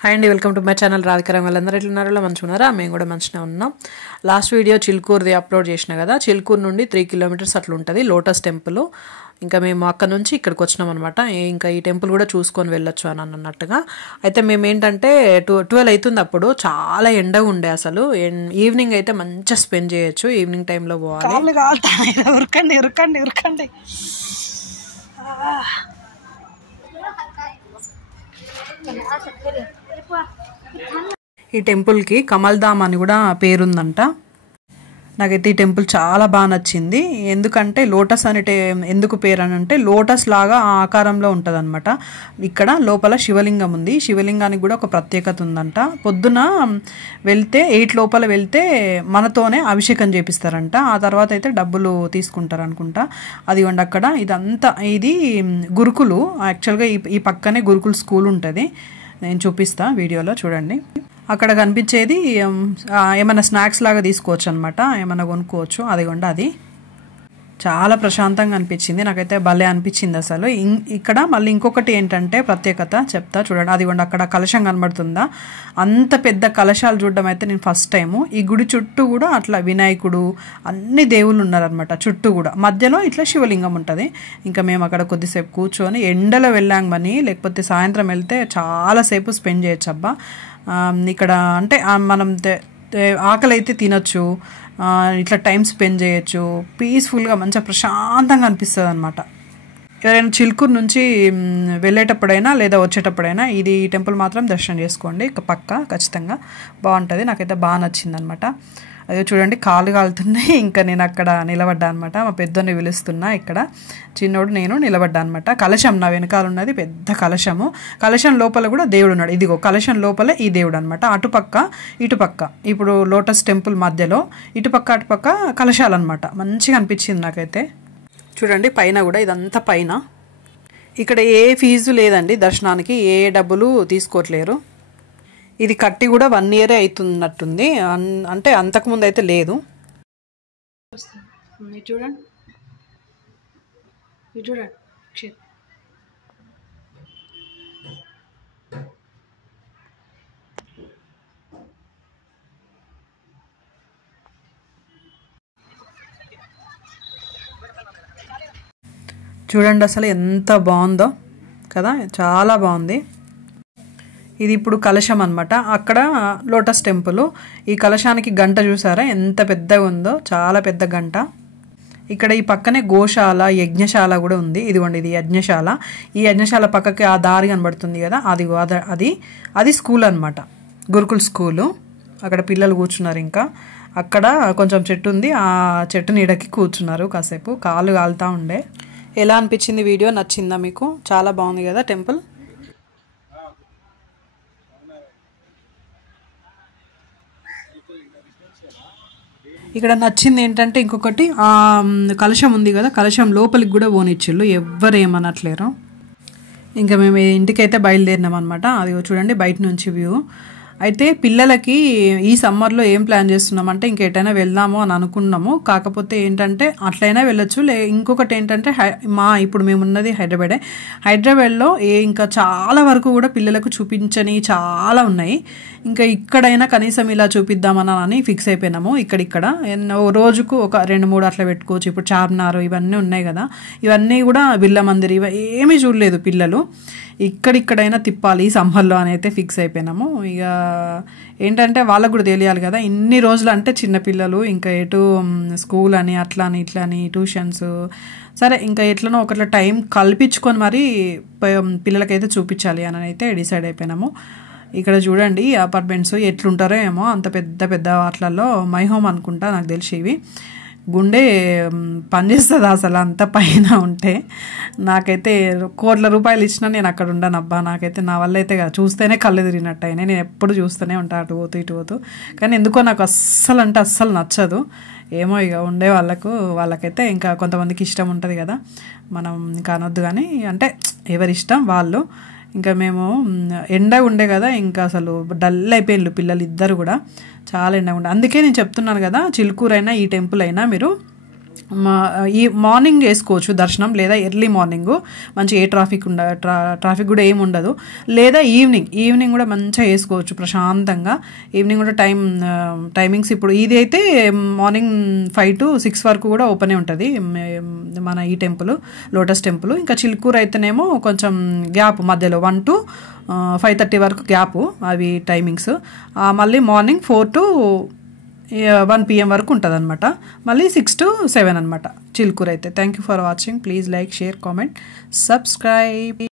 Hi అండి, welcome to my channel. రాధికరం వాళ్ళందరూ ఎట్లున్నారో మంచిగున్నారా? మేము కూడా మంచిగా ఉన్నాం. లాస్ట్ వీడియో చిలుకూరుది అప్లోడ్ చేసిన కదా. చిలుకూరు నుండి 3 కిలోమీటర్స్ అట్లా ఉంటుంది లోటస్ టెంపుల్. ఇంకా మేము అక్కడ నుంచి ఇక్కడికి వచ్చినాం అనమాట. ఇంకా ఈ టెంపుల్ కూడా చూసుకొని వెళ్ళొచ్చు అని అన్నట్టుగా. అయితే మేము ఏంటంటే 12 అవుతుంది, అప్పుడు చాలా ఎండగా ఉండే. అసలు ఈవినింగ్ అయితే మంచిగా స్పెండ్ చేయొచ్చు. ఈవినింగ్ టైంలో పోవాలి. ఉరకండి ఉరకండి ఉరకండి. ఈ టెంపుల్కి కమల్ధామ్ అని కూడా పేరుందంట. నాకైతే ఈ టెంపుల్ చాలా బాగా నచ్చింది. ఎందుకంటే లోటస్ అనే ఎందుకు పేరు అని అంటే, లోటస్ లాగా ఆ ఆకారంలో ఉంటుంది అనమాట. ఇక్కడ లోపల శివలింగం ఉంది. శివలింగానికి కూడా ఒక ప్రత్యేకత ఉందంట. పొద్దున వెళ్తే 8 లోపల వెళ్తే మనతోనే అభిషేకం చేపిస్తారంట. ఆ తర్వాత అయితే డబ్బులు తీసుకుంటారు అనుకుంటా. అది ఉండి అక్కడ ఇది గురుకులు. యాక్చువల్గా ఈ పక్కనే గురుకుల్ స్కూల్ ఉంటుంది. నేను చూపిస్తా వీడియోలో, చూడండి. అక్కడ కనిపించేది ఏమైనా స్నాక్స్ లాగా తీసుకోవచ్చు అనమాట, ఏమైనా కొనుక్కోవచ్చు. అది చాలా ప్రశాంతంగా అనిపించింది. నాకైతే భలే అనిపించింది అసలు. ఇక్కడ మళ్ళీ ఇంకొకటి ఏంటంటే ప్రత్యేకత చెప్తా, చూడండి. అది అక్కడ కలశం కనబడుతుందా? అంత పెద్ద కలశాలు చూడడం అయితే నేను ఫస్ట్ టైము. ఈ గుడి చుట్టూ కూడా అట్లా వినాయకుడు, అన్ని దేవుళ్ళు ఉన్నారనమాట చుట్టూ కూడా. మధ్యలో ఇట్లా శివలింగం ఉంటుంది. ఇంకా మేము అక్కడ కొద్దిసేపు కూర్చొని ఎండలో వెళ్ళాం కానీ, లేకపోతే సాయంత్రం వెళ్తే చాలాసేపు స్పెండ్ చేయొచ్చు అబ్బా. ఇక్కడ అంటే మనం ఆకలి అయితే తినొచ్చు, ఇట్లా టైం స్పెండ్ చేయొచ్చు, పీస్ఫుల్గా మంచిగా ప్రశాంతంగా అనిపిస్తుంది అనమాట. ఎవరైనా చిలుకూరు నుంచి వెళ్ళేటప్పుడైనా లేదా వచ్చేటప్పుడైనా ఈ టెంపుల్ మాత్రం దర్శనం చేసుకోండి. పక్కా ఖచ్చితంగా బాగుంటుంది. నాకైతే బాగా నచ్చింది అనమాట. అదే చూడండి, కాళ్ళు కాలుతున్నాయి. ఇంకా నేను అక్కడ నిలబడ్డా అనమాట. మా పెద్దోని పిలుస్తున్నా. ఇక్కడ చిన్నోడు నేను నిలబడ్డా అనమాట. కలశం నా వెనకాల ఉన్నది పెద్ద కలశము. కలశం లోపల కూడా దేవుడు ఉన్నాడు. ఇదిగో కలశం లోపల ఈ దేవుడు అనమాట. అటుపక్క ఇటుపక్క, ఇప్పుడు లోటస్ టెంపుల్ మధ్యలో ఇటుపక్క అటుపక్క కలశాలన్నమాట. మంచిగా అనిపించింది నాకైతే. చూడండి, పైన కూడా ఇదంతా పైన. ఇక్కడ ఏ ఫీజు లేదండి దర్శనానికి, ఏ డబ్బులు తీసుకోవట్లేరు. ఇది కట్టి కూడా 1 ఇయరే అవుతున్నట్టుంది. అంటే అంతకుముందు అయితే లేదు. చూడండి చూడండి చూడండి అసలు ఎంత బాగుందో కదా, చాలా బాగుంది. ఇది ఇప్పుడు కలశం అనమాట. అక్కడ లోటస్ టెంపుల్. ఈ కలశానికి గంట చూసారా ఎంత పెద్దగా ఉందో, చాలా పెద్ద గంట. ఇక్కడ ఈ పక్కనే గోశాల, యజ్ఞశాల కూడా ఉంది. ఇదిగోండి, ఇది యజ్ఞశాల. ఈ యజ్ఞశాల పక్కకి ఆ దారి కనబడుతుంది కదా, అది స్కూల్ అనమాట, గురుకుల్ స్కూలు. అక్కడ పిల్లలు కూర్చున్నారు. ఇంకా అక్కడ కొంచెం చెట్టు ఉంది, ఆ చెట్టు నీడకి కూర్చున్నారు కాసేపు. కాళ్ళు కాలుతూ ఉండే. ఎలా అనిపించింది వీడియో? నచ్చిందా మీకు? చాలా బాగుంది కదా టెంపుల్. ఇక్కడ నచ్చింది ఏంటంటే ఇంకొకటి, కలశం ఉంది కదా, కలశం లోపలికి కూడా పోనిచ్చిళ్ళు, ఎవ్వరు ఏమనట్లేరు. ఇంకా మేము ఇంటికైతే బయలుదేరినాం అనమాట. అది చూడండి బయట నుంచి వ్యూ. అయితే పిల్లలకి ఈ సమ్మర్లో ఏం ప్లాన్ చేస్తున్నాం అంటే, ఇంకెటైనా వెళ్దాము అని అనుకున్నాము. కాకపోతే ఏంటంటే అట్లయినా వెళ్ళొచ్చు. ఇంకొకటి ఏంటంటే ఇప్పుడు మేము ఉన్నది హైదరాబాద్లో ఇంకా చాలా వరకు కూడా పిల్లలకు చూపించని చాలా ఉన్నాయి. ఇంకా ఇక్కడైనా కనీసం ఇలా చూపిద్దామని ఫిక్స్ అయిపోయినాము. ఇక్కడ రోజుకు ఒక 2-3 అట్లా పెట్టుకోవచ్చు. ఇప్పుడు చార్మినార్ ఇవన్నీ ఉన్నాయి కదా, ఇవన్నీ కూడా బిర్లా మందిర్ ఏమీ చూడలేదు పిల్లలు. ఇక్కడైనా తిప్పాలి ఈ సమ్మర్లో అని అయితే ఫిక్స్ అయిపోయినాము. ఇక ఏంటంటే వాళ్ళకు కూడా తెలియాలి కదా, ఇన్ని రోజులు అంటే చిన్నపిల్లలు ఇంకా ఎటు స్కూల్ అని అట్లా అని ఇట్లా అని ట్యూషన్స్, సరే ఇంకా ఎట్లనో ఒకట్లా టైం కల్పించుకొని మరి పిల్లలకైతే చూపించాలి అని అయితే డిసైడ్ అయిపోయినాము. ఇక్కడ చూడండి అపార్ట్మెంట్స్ ఎట్లుంటారో ఏమో, అంత పెద్ద వాటిలలో మై హోమ్ అనుకుంటా నాకు తెలిసి. ఇవి గుండె పనిచేస్తుంది అసలు అంత పైన ఉంటే. నాకైతే కోట్ల రూపాయలు ఇచ్చినా నేను అక్కడ ఉండను అబ్బా. నాకైతే నా వల్ల అయితే చూస్తేనే కళ్ళు తిరిగినట్టు అయినాయి. నేను ఎప్పుడు చూస్తూనే ఉంటాను, అటు పోతూ ఇటు పోతూ. కానీ ఎందుకో నాకు అస్సలు నచ్చదు. ఏమో ఇక ఉండే వాళ్ళకైతే ఇంకా కొంతమందికి ఇష్టం ఉంటుంది కదా, మనం ఇంకా అనొద్దు. కానీ అంటే ఎవరిష్టం వాళ్ళు. ఇంకా మేము ఎండ ఉండే కదా, ఇంకా అసలు డల్ అయిపోయిండ్రు పిల్లలు ఇద్దరు కూడా. చాలా ఎండ ఉండే. అందుకే నేను చెప్తున్నాను కదా, చిలుకూరు అయినా ఈ టెంపుల్ అయినా మీరు ఈ మార్నింగ్ చేసుకోవచ్చు దర్శనం, లేదా ఎర్లీ మార్నింగ్ మంచి ఏ ట్రాఫిక్ కూడా ఏమి ఉండదు, లేదా ఈవినింగ్ కూడా మంచిగా చేసుకోవచ్చు ప్రశాంతంగా. ఈవినింగ్ కూడా టైమింగ్స్ ఇప్పుడు ఇది అయితే మార్నింగ్ 5 to 6 వరకు కూడా ఓపెనే ఉంటుంది మన ఈ టెంపుల్, లోటస్ టెంపుల్. ఇంకా చిలుకూరు అయితేనేమో కొంచెం గ్యాప్ మధ్యలో 1 to 5:30 వరకు గ్యాప్ అవి టైమింగ్స్. మళ్ళీ మార్నింగ్ 4 to 1 PM వరకు ఉంటుంది అనమాట. మళ్ళీ 6 to 7 అనమాట చిలుకూరు అయితే. Thank you for watching. Please like, share, comment, subscribe.